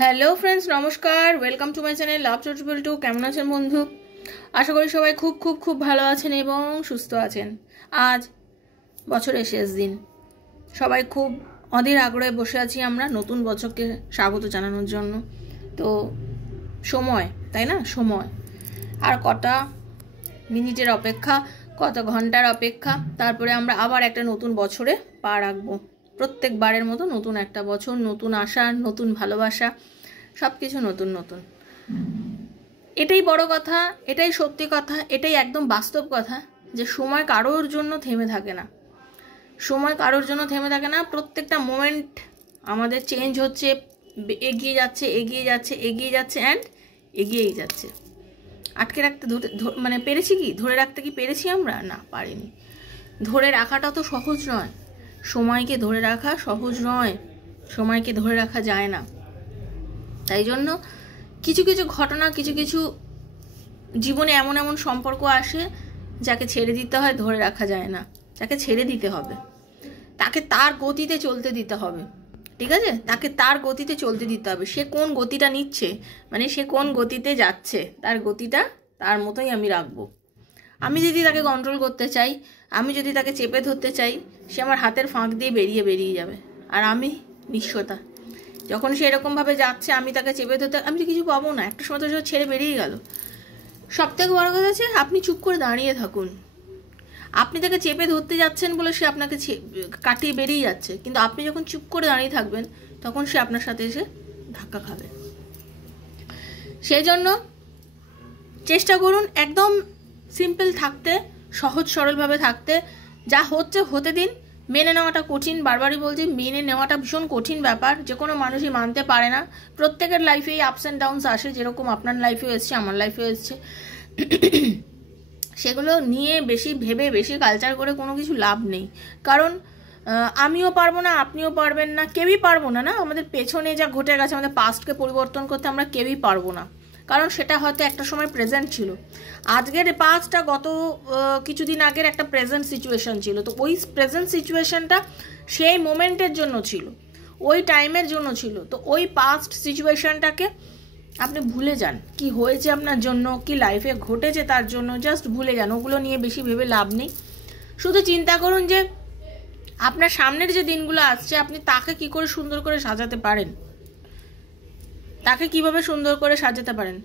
Hello friends, নমস্কার। Welcome to my channel love চটবল টু। কেমন আছেন বন্ধু? আশা করি সবাই খুব খুব খুব ভালো আছেন এবং সুস্থ আছেন। আজ বছরের শেষ দিন, সবাই খুব অধীর আগ্রহে বসে আছি আমরা নতুন বছরকে স্বাগত জানানোর জন্য। তো সময়, তাই না? সময় আর কটা মিনিটের অপেক্ষা, কত ঘন্টার অপেক্ষা, তারপরে আমরা আবার একটা নতুন বছরে পা রাখবো। প্রত্যেকবারের মতো নতুন একটা বছর, নতুন আশা, নতুন ভালোবাসা, সব কিছু নতুন নতুন। এটাই বড় কথা, এটাই সত্যি কথা, এটাই একদম বাস্তব কথা যে সময় কারোর জন্য থেমে থাকে না। সময় কারোর জন্য থেমে থাকে না। প্রত্যেকটা মোমেন্ট আমাদের চেঞ্জ হচ্ছে, এগিয়ে যাচ্ছে এগিয়ে যাচ্ছে এগিয়ে যাচ্ছে অ্যান্ড এগিয়েই যাচ্ছে। আটকে রাখতে মানে পেরেছি কি? ধরে রাখতে কি পেরেছি আমরা? না, পারিনি। ধরে রাখাটা তো সহজ নয়। সময়কে ধরে রাখা সহজ নয়, সময়কে ধরে রাখা যায় না। তাই জন্য কিছু কিছু ঘটনা, কিছু কিছু জীবনে এমন এমন সম্পর্ক আসে যাকে ছেড়ে দিতে হয়, ধরে রাখা যায় না। তাকে ছেড়ে দিতে হবে, তাকে তার গতিতে চলতে দিতে হবে। ঠিক আছে? তাকে তার গতিতে চলতে দিতে হবে। সে কোন গতিটা নিচ্ছে, মানে সে কোন গতিতে যাচ্ছে, তার গতিটা তার মতোই আমি রাখবো। আমি যদি তাকে কন্ট্রোল করতে চাই, আমি যদি তাকে চেপে ধরতে চাই, সে আমার হাতের ফাঁক দিয়ে বেরিয়ে যাবে। আর আমি নিঃস্বতা, যখন সে এরকমভাবে যাচ্ছে আমি তাকে চেপে ধরতে, আমি তো কিছু পাবো না। একটা সময় তো সে ছেড়ে বেরিয়ে গেল। সব থেকে বড় কথা আছে, আপনি চুপ করে দাঁড়িয়ে থাকুন। আপনি তাকে চেপে ধরতে যাচ্ছেন বলে সে আপনাকে কাটিয়ে বেরিয়ে যাচ্ছে, কিন্তু আপনি যখন চুপ করে দাঁড়িয়ে থাকবেন তখন সে আপনার সাথে এসে ধাক্কা খাবে। সেই জন্য চেষ্টা করুন একদম সিম্পল থাকতে, সহজ সরলভাবে থাকতে। যা হচ্ছে হতে দিন। মেনে নেওয়াটা কঠিন, বারবারই বলছি, মেনে নেওয়াটা ভীষণ কঠিন ব্যাপার। যে কোনো মানুষই মানতে পারে না। প্রত্যেকের লাইফেই আপস অ্যান্ড ডাউনস আসে, যেরকম আপনার লাইফেও এসছে, আমার লাইফেও এসছে। সেগুলো নিয়ে বেশি ভেবে, বেশি কালচার করে কোনো কিছু লাভ নেই। কারণ আমিও পারবো না, আপনিও পারবেন না, কেউই পারবো না। না, আমাদের পেছনে যা ঘটে গেছে, আমাদের পাস্টকে পরিবর্তন করতে আমরা কেউই পারবো না। কারণ সেটা হয়তো একটা সময় প্রেজেন্ট ছিল। আজকের পাস্টটা গত কিছুদিন আগের একটা প্রেজেন্ট সিচুয়েশন ছিল। তো ওই প্রেজেন্ট সিচুয়েশনটা সেই মোমেন্টের জন্য ছিল, ওই টাইমের জন্য ছিল। তো ওই পাস্ট সিচুয়েশনটাকে আপনি ভুলে যান। কি হয়েছে আপনার জন্য, কি লাইফে ঘটেছে তার জন্য জাস্ট ভুলে যান। ওগুলো নিয়ে বেশি ভেবে লাভ নেই। শুধু চিন্তা করুন যে আপনার সামনের যে দিনগুলো আসছে, আপনি তাকে কি করে সুন্দর করে সাজাতে পারেন, তাকে কিভাবে সুন্দর করে সাজাতে পারেন।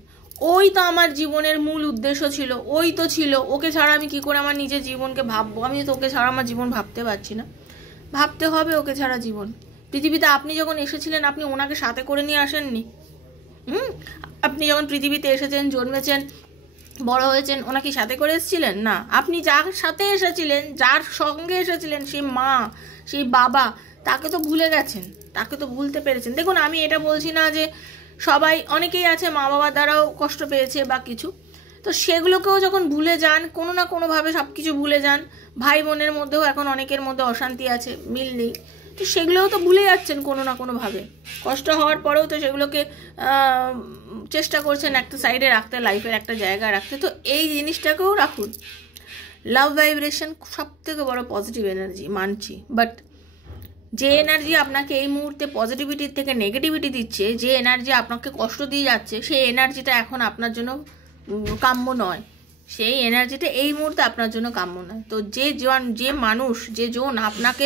ওই তো আমার জীবনের মূল উদ্দেশ্য ছিল, ওই তো ছিল। ওকে ছাড়া আমি কি করে আমার নিজের জীবনকে ভাববো? আমি তো ওকে ছাড়া আমার জীবন ভাবতে পারছি না। ভাবতে হবে ওকে ছাড়া জীবন। পৃথিবীতে আপনি যখন এসেছিলেন, আপনি ওনাকে সাথে করে নিয়ে আসেননি। আপনি যখন পৃথিবীতে এসেছেন, জন্মেছেন, বড় হয়েছেন, ওনাকে সাথে করে এসেছিলেন? না। আপনি যার সাথে এসেছিলেন, যার সঙ্গে এসেছিলেন, সেই মা, সেই বাবা, তাকে তো ভুলে গেছেন, তাকে তো ভুলতে পেরেছেন। দেখুন, আমি এটা বলছি না যে সবাই, অনেকেই আছে মা বাবার দ্বারাও কষ্ট পেয়েছে বা কিছু, তো সেগুলোকেও যখন ভুলে যান, কোনো না কোনোভাবে সব কিছু ভুলে যান। ভাই বোনের মধ্যেও এখন অনেকের মধ্যে অশান্তি আছে, মিল নেই, তো সেগুলোও তো ভুলে যাচ্ছেন কোনো না কোনোভাবে। কষ্ট হওয়ার পরেও তো সেগুলোকে চেষ্টা করছেন একটা সাইডে রাখতে, লাইফের একটা জায়গায় রাখতে। তো এই জিনিসটাকেও রাখুন। লাভ ভাইব্রেশন সব থেকে বড় পজিটিভ এনার্জি, মানছি। বাট যে এনার্জি আপনাকে এই মুহূর্তে পজিটিভিটির থেকে নেগেটিভিটি দিচ্ছে, যে এনার্জি আপনাকে কষ্ট দিয়ে যাচ্ছে, সেই এনার্জিটা এখন আপনার জন্য কাম্য নয়। সেই এনার্জিটা এই মুহূর্তে আপনার জন্য কাম্য নয়। তো যে মানুষ, যে জন আপনাকে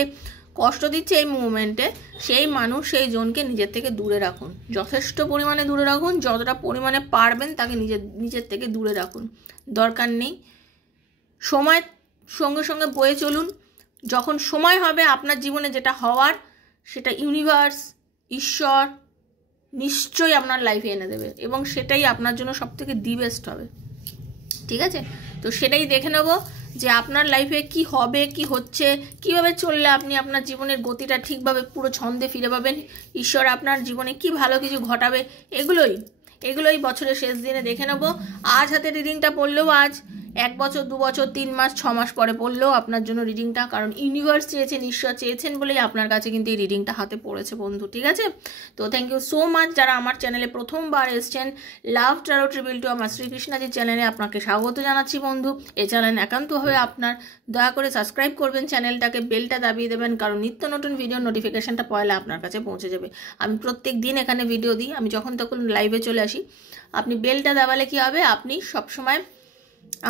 কষ্ট দিচ্ছে এই মুভমেন্টে, সেই মানুষ, সেই জনকে নিজের থেকে দূরে রাখুন। যথেষ্ট পরিমাণে দূরে রাখুন। যতটা পরিমাণে পারবেন তাকে নিজের থেকে দূরে রাখুন। দরকার নেই। সময় সঙ্গে সঙ্গে বয়ে চলুন। যখন সময় হবে আপনার জীবনে যেটা হওয়ার, সেটা ইউনিভার্স, ঈশ্বর নিশ্চয়ই আপনার লাইফে এনে দেবে, এবং সেটাই আপনার জন্য সব থেকে দি বেস্ট হবে। ঠিক আছে? তো সেটাই দেখে নেব যে আপনার লাইফে কি হবে, কি হচ্ছে, কিভাবে চললে আপনি আপনার জীবনের গতিটা ঠিকভাবে পুরো ছন্দে ফিরে পাবেন, ঈশ্বর আপনার জীবনে কি ভালো কিছু ঘটাবে, এগুলোই বছরের শেষ দিনে দেখে নেব। আজ হাতে রিডিংটা পড়লেও আজ 1 বছর 2 বছর 3 মাস 6 মাস পরে পড়লেও আপনার জন্য রিডিংটা, কারণ ইউনিভার্স চেয়েছেন, ঈশ্বর চেয়েছেন বলেই আপনার কাছে কিন্তু এই রিডিংটা হাতে পড়েছে বন্ধু, ঠিক আছে? তো থ্যাংক ইউ সো মাচ যারা আমার চ্যানেলে প্রথমবার এসছেন, লাভ ট্যারো ট্রিবিউট টু আমার শ্রীকৃষ্ণাজির চ্যানেলে আপনাকে স্বাগত জানাচ্ছি বন্ধু। এই চ্যানেল একান্তভাবে আপনার, দয়া করে সাবস্ক্রাইব করবেন চ্যানেলটাকে, বেলটা দাবিয়ে দেবেন, কারণ নিত্য নতুন ভিডিও নোটিফিকেশনটা পয়লা আপনার কাছে পৌঁছে যাবে। আমি প্রত্যেক দিন এখানে ভিডিও দিই, আমি যখন তখন লাইভে চলে আসি। আপনি বেলটা দাবালে কি হবে, আপনি সবসময়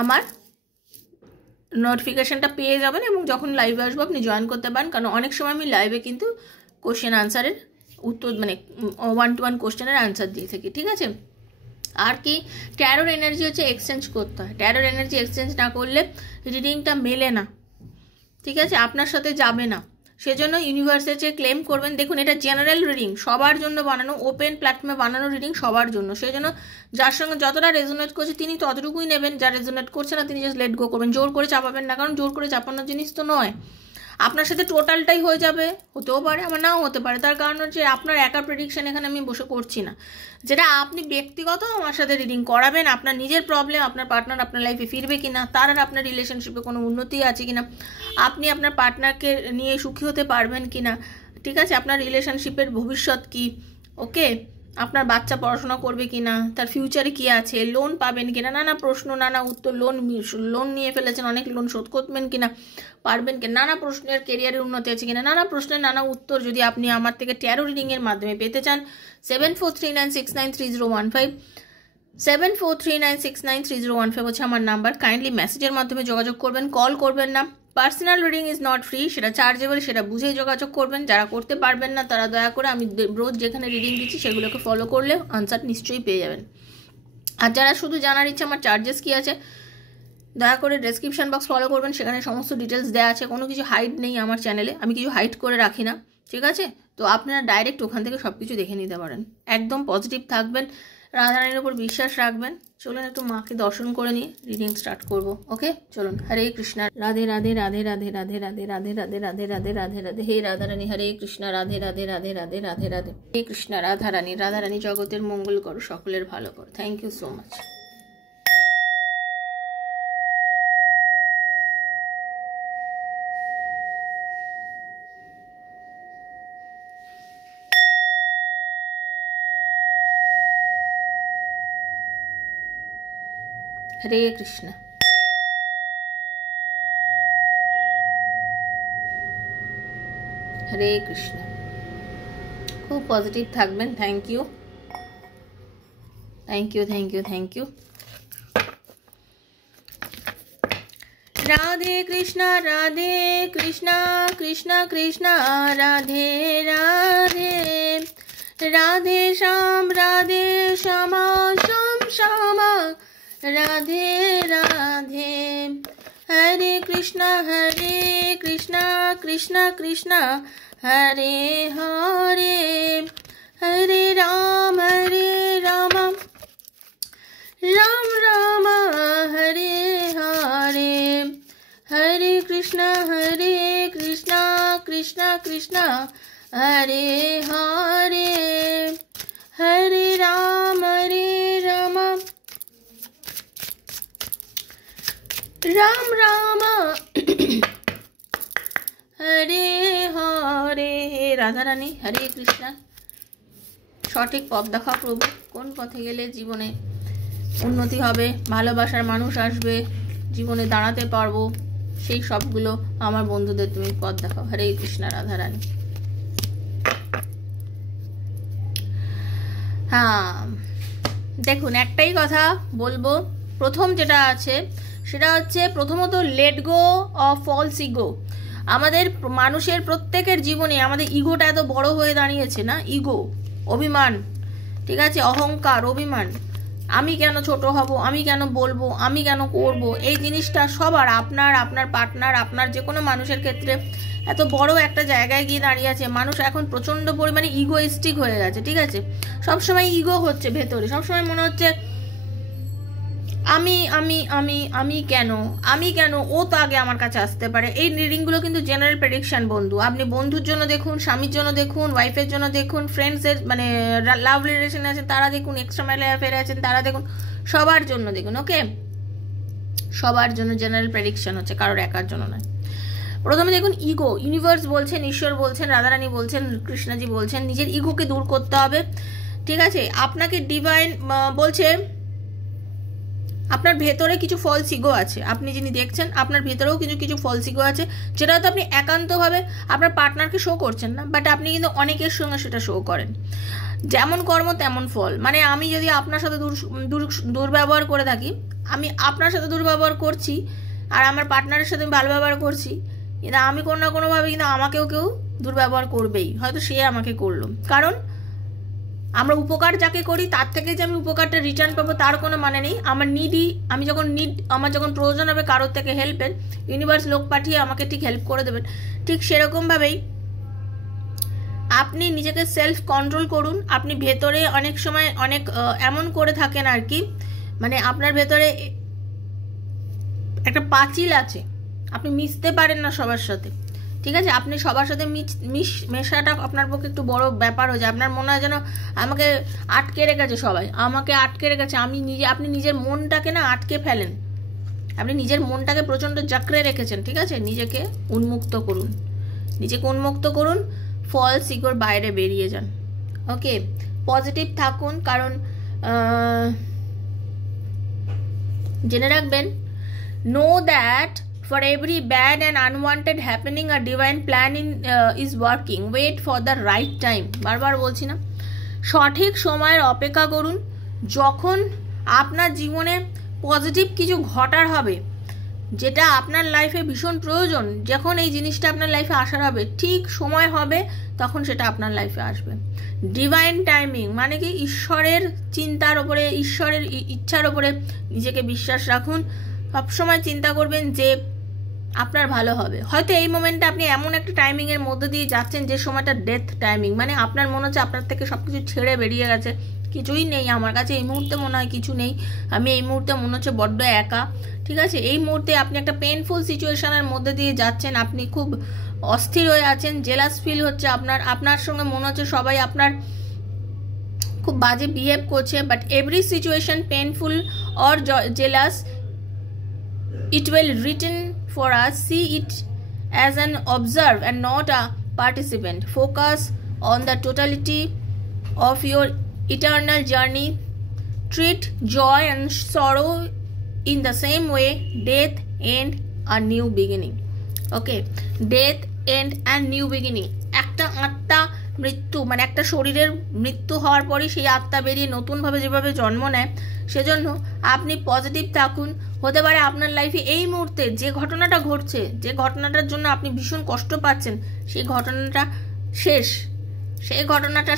আমার নোটিফিকেশনটা পেয়ে যাবেন এবং যখন লাইভে আসবো আপনি জয়েন করতে পারেন, কারণ অনেক সময় আমি লাইভে কিন্তু কোশ্চেন আনসারের উত্তর, মানে 1-to-1 কোশ্চেনের আনসার দিয়ে থাকি, ঠিক আছে? আর কি, ট্যারোর এনার্জি হচ্ছে এক্সচেঞ্জ করতে হয়, ট্যারোর এনার্জি এক্সচেঞ্জ না করলে রিডিংটা মেলে না, ঠিক আছে? আপনার সাথে যাবে না, সেজন্য ইউনিভার্সে যে ক্লেম করবেন। দেখুন, এটা জেনারেল রিডিং, সবার জন্য বানানো, ওপেন প্ল্যাটফর্মে বানানো রিডিং সবার জন্য, সেই জন্য যার সঙ্গে যতটা রেজোনেট করছে তিনি ততটুকুই নেবেন, যা রেজোনেট করছে না তিনি জাস্ট লেট গো করবেন, জোর করে চাপাবেন না, কারণ জোর করে চাপানোর জিনিস তো নয়। আপনার সাথে টোটালটাই হয়ে যাবে, হতেও পারে আবার নাও হতে পারে, তার কারণ হচ্ছে আপনার একা প্রেডিকশন এখানে আমি বসে করছি না, যেটা আপনি ব্যক্তিগত আমার সাথে রিডিং করাবেন, আপনার নিজের প্রবলেম, আপনার পার্টনার আপনার লাইফে ফিরবে কিনা, তার আর আপনার রিলেশনশিপে কোনো উন্নতি আছে কিনা, আপনি আপনার পার্টনারকে নিয়ে সুখী হতে পারবেন কিনা, ঠিক আছে? আপনার রিলেশনশিপের ভবিষ্যৎ কি, ওকে? আপনার বাচ্চা পড়াশোনা করবে কিনা, তার ফিউচারে কি আছে, লোন পাবেন কিনা, নানা প্রশ্ন নানা উত্তর, লোন নিয়ে ফেলেছেন, অনেক লোন শোধ করবেন কিনা, পারবেন কিনা, নানা প্রশ্নের, কেরিয়ারের উন্নতি আছে কিনা, নানা প্রশ্নের নানা উত্তর যদি আপনি আমার থেকে ট্যারো রিডিংয়ের মাধ্যমে পেতে চান, 7439693015 7439693015 হচ্ছে আমার নাম্বার। কাইন্ডলি মেসেজের মাধ্যমে যোগাযোগ করবেন, কল করবেন না। Personal reading is not free, সেটা চার্জেবল, সেটা বুঝেই যোগাযোগ করবেন। যারা করতে পারবেন না তারা দয়া করে আমি রোজ যেখানে রিডিং দিচ্ছি সেগুলোকে ফলো করলে আনসার নিশ্চয়ই পেয়ে যাবেন। আর যারা শুধু জানার ইচ্ছে আমার চার্জেস কী আছে, দয়া করে ডেসক্রিপশন বক্স ফলো করবেন, সেখানে সমস্ত ডিটেলস দেওয়া আছে, কোনো কিছু হাইড নেই আমার চ্যানেলে, আমি কিছু হাইড করে রাখি না, ঠিক আছে? তো আপনারা ডাইরেক্ট ওখান থেকে সব কিছু দেখে নিতে পারেন। একদম পজিটিভ থাকবেন, রাধারানীর উপর বিশ্বাস রাখবেন। চলুন একটু মাকে দর্শন করে নিয়ে রিডিং স্টার্ট করব, ওকে? চলুন। হরে কৃষ্ণ, রাধে রাধে রাধে রাধে রাধে রাধে রাধে রাধে রাধে রাধে রাধে রাধে। হে রাধারানী, হরে কৃষ্ণ, রাধে রাধে রাধে রাধে রাধে রাধে। হে কৃষ্ণ, রাধারানী, রাধারানী জগতের মঙ্গল করো, সকলের ভালো করো। Thank you so much. Hare Krishna, Hare Krishna. খুব পজিটিভ থাকবেন। Thank you, thank you, thank you, thank you. Radhe Krishna, Radhe Krishna, Krishna Krishna Radhe Radhe, Radhe Shyam, Radhe Shyama, Shyam Shyama, Radhe Radhe. Hare Krishna, Krishna Krishna Hare Hare, Hare Ram, Ram Ram Hare Hare, Hare Krishna, Krishna Krishna Hare Hare, Hare Ram, Ram Ram Hare Hare. Radharani, Hare Krishna. সঠিক পথ দেখাও প্রভু, কোন পথে গেলে জীবনে উন্নতি হবে, ভালোবাসার মানুষ আসবে, জীবনে দাঁড়াতে পারবো, সেই সবগুলো আমার বন্ধুদের তুমি পথ দেখাও। হরে কৃষ্ণ, রাধারানী। হ্যাঁ, দেখুন একটাই কথা বলবো, প্রথম যেটা আছে সেটা হচ্ছে প্রথমত let go of false ego. আমাদের মানুষের প্রত্যেকের জীবনে আমাদের ইগোটা এত বড় হয়ে দাঁড়িয়েছে না, ইগো, অভিমান, ঠিক আছে? অহংকার, অভিমান, আমি কেন ছোট হব, আমি কেন বলবো, আমি কেন করব, এই জিনিসটা সবার, আপনার পার্টনার, আপনার যে কোনো মানুষের ক্ষেত্রে এত বড় একটা জায়গায় গিয়ে দাঁড়িয়ে আছে। মানুষ এখন প্রচণ্ড পরিমাণে ইগোইস্টিক হয়ে গেছে, ঠিক আছে? সবসময় ইগো হচ্ছে ভেতরে, সবসময় মনে হচ্ছে আমি আমি আমি আমি কেন, ও তো আগে আমার কাছে আসতে পারে। এই রিডিংগুলো কিন্তু জেনারেল প্রেডিকশন বন্ধু, আপনি বন্ধুর জন্য দেখুন, স্বামীর জন্য দেখুন, ওয়াইফের জন্য দেখুন, ফ্রেন্ডসের মানে লাভ রিলেশনে আছেন তারা দেখুন, এক্সট্রা ম্যারিটাল অ্যাফেয়ারে আছেন তারা দেখুন, সবার জন্য দেখুন, ওকে? সবার জন্য জেনারেল প্রেডিকশন হচ্ছে, কারোর একার জন্য নয়। প্রথমে দেখুন ইগো, ইউনিভার্স বলছেন, ঈশ্বর বলছেন, রাধারানী বলছেন, কৃষ্ণজি বলছেন নিজের ইগোকে দূর করতে হবে, ঠিক আছে। আপনাকে ডিভাইন বলছে আপনার ভেতরে কিছু ফলস ইগো আছে, আপনি যিনি দেখছেন আপনার ভেতরেও কিছু কিছু ফলস ইগো আছে, যেটা হয়তো আপনি একান্তভাবে আপনার পার্টনারকে শো করছেন না, বাট আপনি কিন্তু অনেকের সঙ্গে সেটা শো করেন। যেমন কর্ম তেমন ফল, মানে আমি যদি আপনার সাথে দুর্ব্যবহার করে থাকি, আমি আপনার সাথে দুর্ব্যবহার করছি আর আমার পার্টনারের সাথে আমি ভালো ব্যবহার করছি, কিন্তু আমি কোনো না কোনোভাবে কিন্তু আমাকেও কেউ দুর্ব্যবহার করবেই, হয়তো সে আমাকে করলো। কারণ আমরা উপকার যাকে করি তার থেকে যে আমি উপকারটা রিটার্ন পাবো তার কোনো মানে নেই। আমি যখন আমার যখন প্রয়োজন হবে কারোর থেকে হেল্পের, ইউনিভার্স লোক পাঠিয়ে আমাকে ঠিক হেল্প করে দেবেন। ঠিক সেরকমভাবেই আপনি নিজেকে সেলফ কন্ট্রোল করুন। আপনি ভেতরে অনেক সময় অনেক এমন করে থাকেন আর কি, মানে আপনার ভেতরে একটা পাঁচিল আছে, আপনি মিশতে পারেন না সবার সাথে, ঠিক আছে। আপনি সবার সাথে মেশাটা আপনার পক্ষে একটু বড় ব্যাপার হয়ে যায়। আপনার মনে হয় যেন আমাকে আটকে রেখেছে, সবাই আমাকে আটকে রেখেছে, আপনি নিজের মনটাকে না আটকে ফেলেন, আপনি নিজের মনটাকে প্রচণ্ড জাকড়ে রেখেছেন, ঠিক আছে। নিজেকে উন্মুক্ত করুন, নিজেকে উন্মুক্ত করুন, ফলস ইগোর বাইরে বেরিয়ে যান, ওকে। পজিটিভ থাকুন, কারণ জেনে রাখবেন, know that for every bad and unwanted happening a divine plan is working. Wait for the right time. বারবার বলছি না, সঠিক সময়ের অপেক্ষা করুন। যখন আপনার জীবনে পজিটিভ কিছু ঘটার হবে, যেটা আপনার লাইফে ভীষণ প্রয়োজন, যখন এই জিনিসটা আপনার লাইফে আসার হবে, ঠিক সময় হবে, তখন সেটা আপনার লাইফে আসবে। ডিভাইন টাইমিং মানে কি, ঈশ্বরের চিন্তার ওপরে, ঈশ্বরের ইচ্ছার ওপরে নিজেকে বিশ্বাস রাখুন। সবসময় চিন্তা করবেন যে আপনার ভালো হবে। হয়তো এই মোমেন্টে আপনি এমন একটা টাইমিংয়ের মধ্যে দিয়ে যাচ্ছেন যে সময়টা ডেথ টাইমিং, মানে আপনার মনে হচ্ছে আপনার থেকে সব কিছু ছেড়ে বেরিয়ে গেছে, কিছুই নেই আমার কাছে এই মুহূর্তে, মনে হয় কিছু নেই, আমি এই মুহূর্তে মনে হচ্ছে বড্ড একা, ঠিক আছে। এই মুহূর্তে আপনি একটা পেইনফুল সিচুয়েশনের মধ্যে দিয়ে যাচ্ছেন, আপনি খুব অস্থির হয়ে আছেন, জেলাস ফিল হচ্ছে আপনার সঙ্গে মনে হচ্ছে সবাই আপনার খুব বাজে বিহেভ করছে, but every situation painful or jealous, it will written for us. See it as an observer and not a participant. Focus on the totality of your eternal journey. Treat joy and sorrow in the same way. Death and a new beginning. Okay, death and a new beginning. একটা আত্মা মৃত্যু, মানে একটা শরীরের মৃত্যু হওয়ার পরই সেই আত্মা বেরিয়ে নতুনভাবে যেভাবে জন্ম নেয়, সেজন্য আপনি পজিটিভ থাকুন। হতে পারে আপনার লাইফে এই মুহূর্তে যে ঘটনাটা ঘটছে, যে ঘটনাটার জন্য আপনি ভীষণ কষ্ট পাচ্ছেন, সেই ঘটনাটা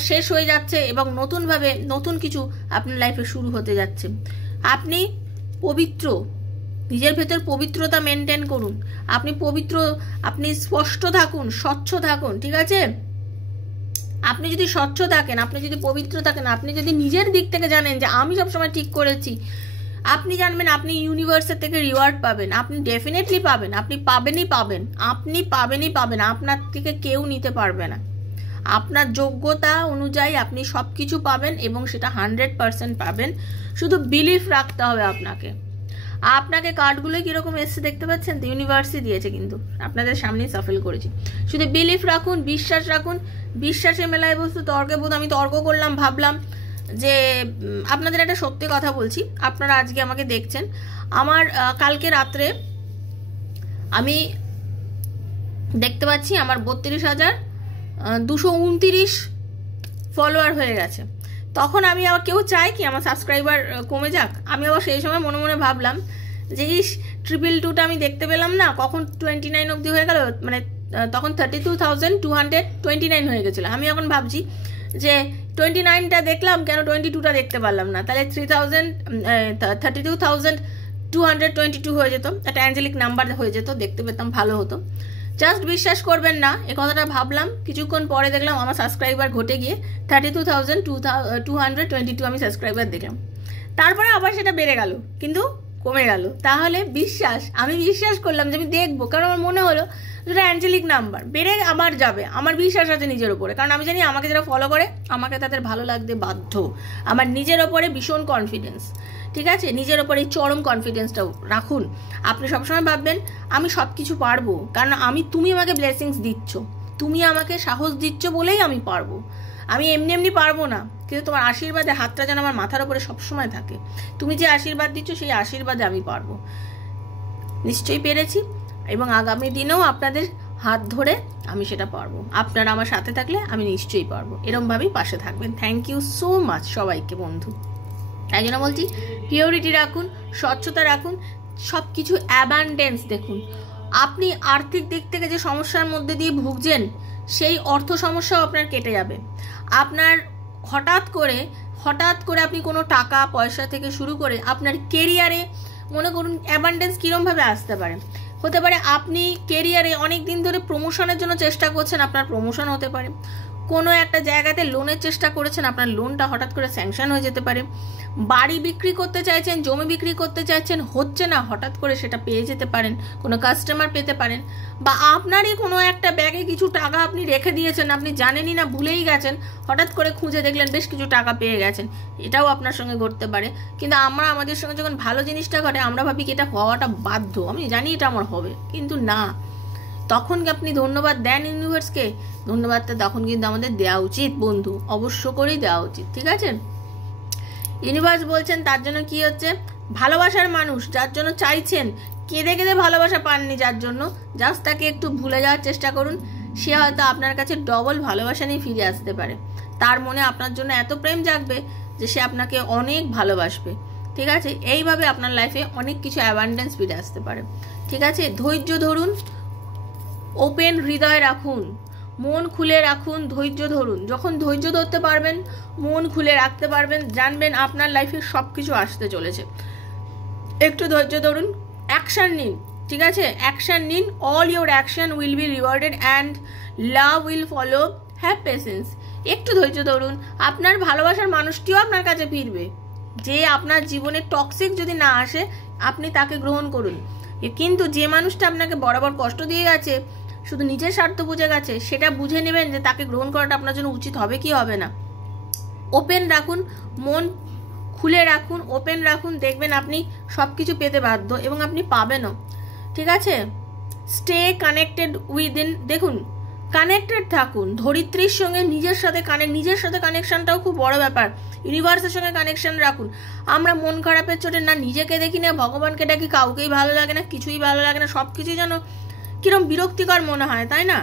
শেষ হয়ে যাচ্ছে এবং নতুনভাবে নতুন কিছু আপনার লাইফে শুরু হতে যাচ্ছে। আপনি পবিত্র, নিজের ভেতর পবিত্রতা মেনটেন করুন, আপনি স্পষ্ট থাকুন, স্বচ্ছ থাকুন, ঠিক আছে। আপনি যদি স্বচ্ছ থাকেন, আপনি যদি পবিত্র থাকেন, আপনি যদি নিজের দিক থেকে জানেন যে আমি সবসময় ঠিক করেছি, আপনি জানবেন আপনি ইউনিভার্সের থেকে রিওয়ার্ড পাবেন, আপনি ডেফিনেটলি পাবেন, আপনি পাবেনই পাবেন, আপনার থেকে কেউ নিতে পারবে না। আপনার যোগ্যতা অনুযায়ী আপনি সব কিছু পাবেন এবং সেটা 100% পাবেন। শুধু বিলিফ রাখতে হবে আপনাকে কার্ডগুলো কীরকম এসছে দেখতে পাচ্ছেন তো, ইউনিভার্সই দিয়েছে, কিন্তু আপনাদের সামনেই সাফল করেছি। শুধু বিলিফ রাখুন, বিশ্বাস রাখুন, বিশ্বাসে মেলায় বস্তু তর্কে বোধ। আমি তর্ক করলাম, ভাবলাম যে আপনাদের একটা সত্যি কথা বলছি, আপনারা আজকে আমাকে দেখছেন, আমার কালকে রাত্রে আমি দেখতে পাচ্ছি আমার 32,229 ফলোয়ার হয়ে গেছে। তখন আমি আবার, কেউ চায় কি আমার সাবস্ক্রাইবার কমে যাক? আমি আবার সেই সময় মনে মনে ভাবলাম যে 222টা আমি দেখতে পেলাম না, কখন 29 অবধি হয়ে গেল, মানে তখন 32,229 হয়ে গেছিলো। আমি এখন ভাবছি যে 29টা দেখলাম, কেন 22টা দেখতে পারলাম না? তাহলে 32,222 হয়ে যেত, একটা অ্যাঞ্জেলিক নাম্বার হয়ে যেত, দেখতে পেতাম, ভালো হতো। জাস্ট বিশ্বাস করবেন না, এ কথাটা ভাবলাম, কিছুক্ষণ পরে দেখলাম আমার সাবস্ক্রাইবার ঘটে গিয়ে 32,222 আমি সাবস্ক্রাইবার দেখলাম। তারপরে আবার সেটা বেড়ে গেল, কিন্তু কমে গেল। তাহলে বিশ্বাস, আমি বিশ্বাস করলাম যে আমি দেখবো, কারণ আমার মনে হলো যেটা অ্যাঞ্জেলিক নাম্বার বেড়ে আবার যাবে। আমার বিশ্বাস আছে নিজের ওপরে, কারণ আমি জানি আমাকে যারা ফলো করে আমাকে তাদের ভালো লাগতে বাধ্য। আমার নিজের ওপরে ভীষণ কনফিডেন্স, ঠিক আছে? নিজের ওপরে এই চরম কনফিডেন্সটাও রাখুন। আপনি সবসময় ভাববেন আমি সব কিছু পারবো, কারণ তুমি আমাকে ব্লেসিংস দিচ্ছ, তুমি আমাকে সাহস দিচ্ছ বলেই আমি পারবো। আমি এমনি এমনি পারবো না, কিন্তু তোমার আশীর্বাদে হাতটা যেন আমার মাথার উপরে সবসময় থাকে। তুমি যে আশীর্বাদ দিচ্ছ সেই আশীর্বাদে আমি পারবো। নিশ্চয়ই পেরেছি, এবং আগামী দিনেও আপনাদের হাত ধরে আমি সেটা পারবো। আপনারা আমার সাথে থাকলে আমি নিশ্চয়ই পারবো। এরমভাবেই পাশে থাকবেন। থ্যাংক ইউ সো মাচ সবাইকে বন্ধু। তাই জন্য বলছি পিওরিটি রাখুন, স্বচ্ছতা রাখুন, সব কিছু অ্যাবান্ডেন্স দেখুন। আপনি আর্থিক দিক থেকে যে সমস্যার মধ্যে দিয়ে ভুগছেন সেই অর্থ সমস্যাও আপনার কেটে যাবে। আপনার হঠাৎ করে আপনি কোনো টাকা পয়সা থেকে শুরু করে আপনার কেরিয়ারে মনে করুন অ্যাবান্ডেন্স কীরমভাবে আসতে পারে। হতে পারে আপনি কেরিয়ারে অনেক দিন ধরে প্রমোশনের জন্য চেষ্টা করছেন, আপনার প্রমোশন হতে পারে। কোনো একটা জায়গাতে লোনের চেষ্টা করেছেন, আপনার লোনটা হঠাৎ করে স্যাংশন হয়ে যেতে পারে। বাড়ি বিক্রি করতে চাইছেন, জমি বিক্রি করতে চাইছেন, হচ্ছে না, হঠাৎ করে সেটা পেয়ে যেতে পারেন, কোনো কাস্টমার পেতে পারেন। বা আপনারই কোনো একটা ব্যাগে কিছু টাকা আপনি রেখে দিয়েছেন, আপনি জানেনই না, ভুলেই গেছেন, হঠাৎ করে খুঁজে দেখলেন বেশ কিছু টাকা পেয়ে গেছেন। এটাও আপনার সঙ্গে ঘটতে পারে। কিন্তু আমাদের সঙ্গে যখন ভালো জিনিসটা ঘটে আমরা ভাবি কি এটা হওয়াটা বাধ্য, আমি জানি এটা আমার হবে, কিন্তু না। তখন কি আপনি ধন্যবাদ দেন ইউনিভার্সকে? ধন্যবাদটা তখন কিন্তু আমাদের দেওয়া উচিত বন্ধু, অবশ্য করেই দেওয়া উচিত, ঠিক আছে? ইউনিভার্স বলছেন তার জন্য কি হচ্ছে, ভালোবাসার মানুষ যার জন্য চাইছেন, কেঁদে কেঁদে ভালোবাসা পাননি যার জন্য, জাস্ট তাকে একটু ভুলে যাওয়ার চেষ্টা করুন। সে হয়তো আপনার কাছে ডবল ভালোবাসা নিয়ে ফিরে আসতে পারে। তার মনে আপনার জন্য এত প্রেম জাগবে যে সে আপনাকে অনেক ভালোবাসবে, ঠিক আছে? এইভাবে আপনার লাইফে অনেক কিছু অ্যাবান্ডেন্স ফিরে আসতে পারে, ঠিক আছে? ধৈর্য ধরুন, ওপেন হৃদয় রাখুন, মন খুলে রাখুন, ধৈর্য ধরুন। যখন ধৈর্য ধরতে পারবেন, মন খুলে রাখতে পারবেন, জানবেন আপনার লাইফে সব কিছু আসতে চলেছে। একটু ধৈর্য ধরুন, অ্যাকশন নিন, ঠিক আছে? অ্যাকশন নিন। All your action will be rewarded and love will follow. Have patience. একটু ধৈর্য ধরুন, আপনার ভালোবাসার মানুষটিও আপনার কাছে ফিরবে। যে আপনার জীবনে টক্সিক যদি না আসে আপনি তাকে গ্রহণ করুন, কিন্তু যে মানুষটা আপনাকে বরাবর কষ্ট দিয়ে গেছে, শুধু নিজের স্বার্থ বুঝে গেছে, সেটা বুঝে নেবেন যে তাকে গ্রহণ করাটা আপনার জন্য উচিত হবে কি হবে না। ওপেন রাখুন, মন খুলে রাখুন, ওপেন রাখুন, দেখবেন আপনি সব কিছু পেতে বাধ্য এবং আপনি পাবেনও, ঠিক আছে? Stay connected within. দেখুন, কানেক্টেড থাকুন ধরিত্রীর সঙ্গে, নিজের সাথে কানেকশনটাও খুব বড় ব্যাপার। ইউনিভার্সের সঙ্গে কানেকশন রাখুন। আমরা মন খারাপের চোটে না নিজেকে দেখি না ভগবানকে ডাকি, কাউকেই ভালো লাগে না, কিছুই ভালো লাগে না, সব কিছুই যেন কিরম বিরক্তিকর মনে হয়, তাই না?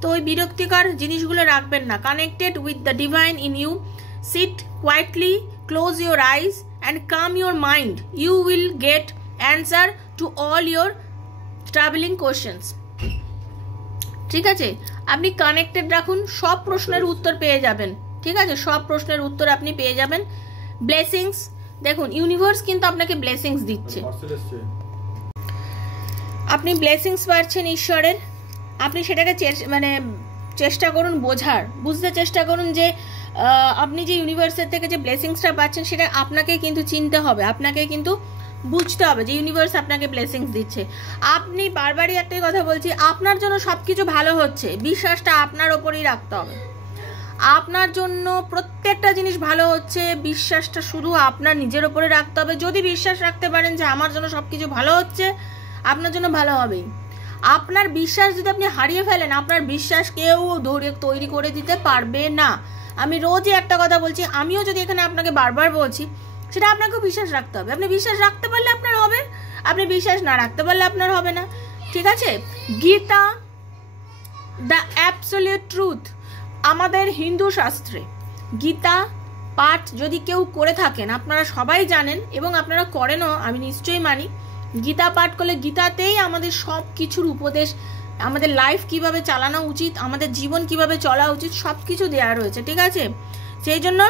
তো ওই বিরক্তিকর জিনিসগুলো রাখবেন না। Connected with the divine in you, sit quietly, close your eyes and calm your mind. You will get answer to all your traveling questions, ঠিক আছে? আপনি কানেক্টেড রাখুন, সব প্রশ্নের উত্তর পেয়ে যাবেন, ঠিক আছে? সব প্রশ্নের উত্তর আপনি পেয়ে যাবেন। ব্লেসিংস দেখুন, ইউনিভার্স কিন্তু আপনাকে ব্লেসিংস দিচ্ছে, আপনি ব্লেসিংস পাচ্ছেন ঈশ্বরের। আপনি সেটাকে চেষ্টা করুন বুঝতে চেষ্টা করুন যে আপনি যে ইউনিভার্সের থেকে যে ব্লেসিংসটা পাচ্ছেন সেটা আপনাকে কিন্তু চিনতে হবে, আপনাকে কিন্তু বুঝতে হবে যে ইউনিভার্স আপনাকে ব্লেসিংস দিচ্ছে। আপনি বারবারই একটাই কথা বলছি, আপনার জন্য সব কিছু ভালো হচ্ছে, বিশ্বাসটা আপনার ওপরেই রাখতে হবে। আপনার জন্য প্রত্যেকটা জিনিস ভালো হচ্ছে, বিশ্বাসটা শুধু আপনার নিজের ওপরে রাখতে হবে। যদি বিশ্বাস রাখতে পারেন যে আমার জন্য সব কিছু ভালো হচ্ছে, আপনার জন্য ভালো হবেই। আপনার বিশ্বাস যদি আপনি হারিয়ে ফেলেন, আপনার বিশ্বাস কেউ তৈরি করে দিতে পারবে না। আমি রোজই একটা কথা বলছি, আমিও যদি এখানে আপনাকে বারবার বলছি, সেটা আপনাকেও বিশ্বাস রাখতে হবে। আপনি বিশ্বাস রাখতে পারলে আপনার হবে, আপনি বিশ্বাস না রাখতে পারলে আপনার হবে না, ঠিক আছে? গীতা দ্য অ্যাবসলিউট ট্রুথ, আমাদের হিন্দু শাস্ত্রে গীতা পাঠ যদি কেউ করে থাকেন, আপনারা সবাই জানেন এবং আপনারা করেনও, আমি নিশ্চয়ই মানি। গীতা পাঠ করলে গীতাতেই আমাদের সব কিছুর উপদেশ, আমাদের লাইফ কিভাবে চালানো উচিত, আমাদের জীবন কিভাবে চলা উচিত, সব কিছু দেওয়া রয়েছে, ঠিক আছে? সেই জন্য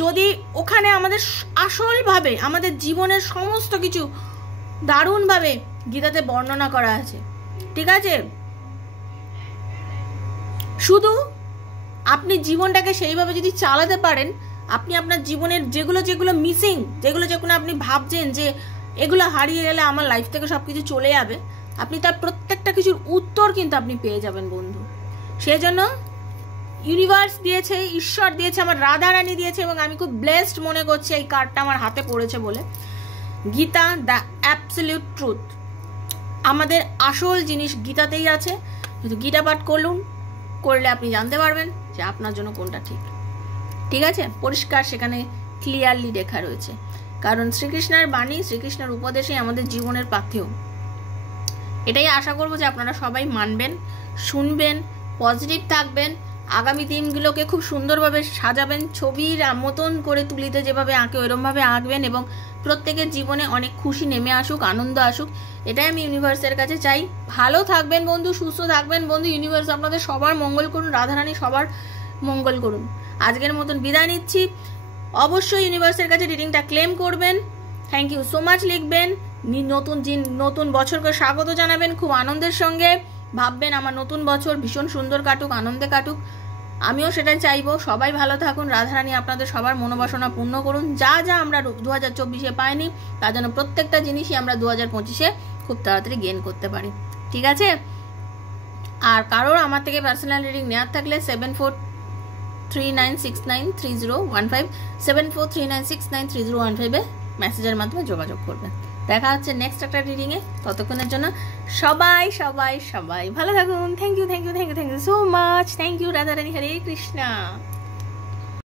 যদি ওখানে আমাদের আসলভাবে আমাদের জীবনের সমস্ত কিছু দারুণভাবে গীতাতে বর্ণনা করা আছে, ঠিক আছে? শুধু আপনি জীবনটাকে সেইভাবে যদি চালাতে পারেন, আপনি আপনার জীবনের যেগুলো মিসিং, যেগুলো আপনি ভাবছেন যে এগুলো হারিয়ে গেলে আমার লাইফ থেকে সব কিছু চলে যাবে, আপনি তার প্রত্যেকটা কিছুর উত্তর কিন্তু আপনি পেয়ে যাবেন বন্ধু। সেই জন্য ইউনিভার্স দিয়েছে, ঈশ্বর দিয়েছে, আমার রাধারানী দিয়েছে, এবং আমি খুব ব্লেসড মনে করছি এই কার্ডটা আমার হাতে পড়েছে বলে। গীতা, দ্য অ্যাবসলিউট ট্রুথ, আমাদের আসল জিনিস গীতাতেই আছে। কিন্তু গীতা পাঠ করলে আপনি জানতে পারবেন যে আপনার জন্য কোনটা ঠিক। ঠিক আছে, পরিষ্কার সেখানে ক্লিয়ারলি লেখা রয়েছে। কারণ শ্রীকৃষ্ণের বাণী, শ্রীকৃষ্ণের উপদেশই আমাদের জীবনের পাথেয়। এটাই আশা করবো যে আপনারা সবাই মানবেন, শুনবেন, পজিটিভ থাকবেন, আগামী দিনগুলোকে খুব সুন্দরভাবে সাজাবেন, ছবির মতন করে তুলিতে যেভাবে আঁকে ওইরকমভাবে আঁকবেন, এবং প্রত্যেকের জীবনে অনেক খুশি নেমে আসুক, আনন্দ আসুক, এটাই আমি ইউনিভার্সের কাছে চাই। ভালো থাকবেন বন্ধু, সুস্থ থাকবেন বন্ধু। ইউনিভার্স আপনাদের সবার মঙ্গল করুন, রাধারানী সবার মঙ্গল করুন। আজকের মতন বিদায় নিচ্ছি। অবশ্যই ইউনিভার্সের কাছে রিডিংটা ক্লেম করবেন। থ্যাংক ইউ সো মাচ লিখবেন, নতুন বছরকে স্বাগত জানাবেন খুব আনন্দের সঙ্গে, ভাববেন আমার নতুন বছর ভীষণ সুন্দর কাটুক, আনন্দে কাটুক। আমিও সেটাই চাইবো, সবাই ভালো থাকুন, রাধারানী আপনাদের সবার মনোবাসনা পূর্ণ করুন। যা যা আমরা 2024-এ পাইনি তার জন্য প্রত্যেকটা জিনিসই আমরা 2025-এ খুব তাড়াতাড়ি গেইন করতে পারি। ঠিক আছে, আর কারোর আমার থেকে পার্সোনাল রিডিং নেওয়ার থাকলে 7439693015 7439693015-এ মেসেজের মাধ্যমে যোগাযোগ করবেন। দেখা হচ্ছে নেক্সট একটা রিডিংয়ে। ততক্ষণের জন্য সবাই সবাই সবাই ভালো থাকুন। Thank you so much. Thank you Radharani. Hare Krishna.